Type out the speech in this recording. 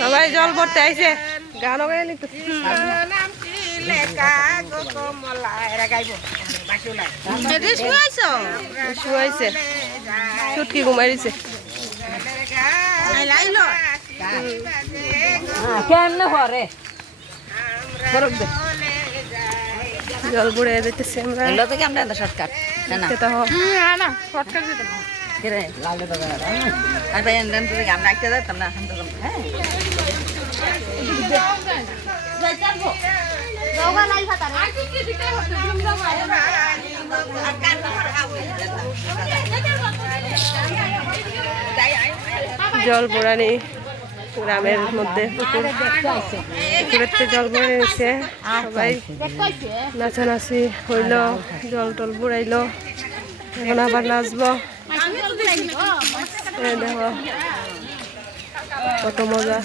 সবাই জল ভরতে আইছে গানও গাইলে নিতেছে শুয়াইছে ছুটকি ঘুমাই দিছে কেমনে ঘরে জল ভরে দিতেছে আমরা এলো থেকে আমরা শর্টকাট না না শর্টকাট যেতে না কিরে লাল দাদা আর ভাই এন্ডান তুই আমরা আইতে দাও তোমরা হাম তো হ্যাঁ জল ভরানি গ্রামের মধ্যে পুকুরেতে জল ভরে নিছে সবাই নাচানাচি হইল জল টল বুড়াইলো এখন আবার নাচবো দেখো কত মজা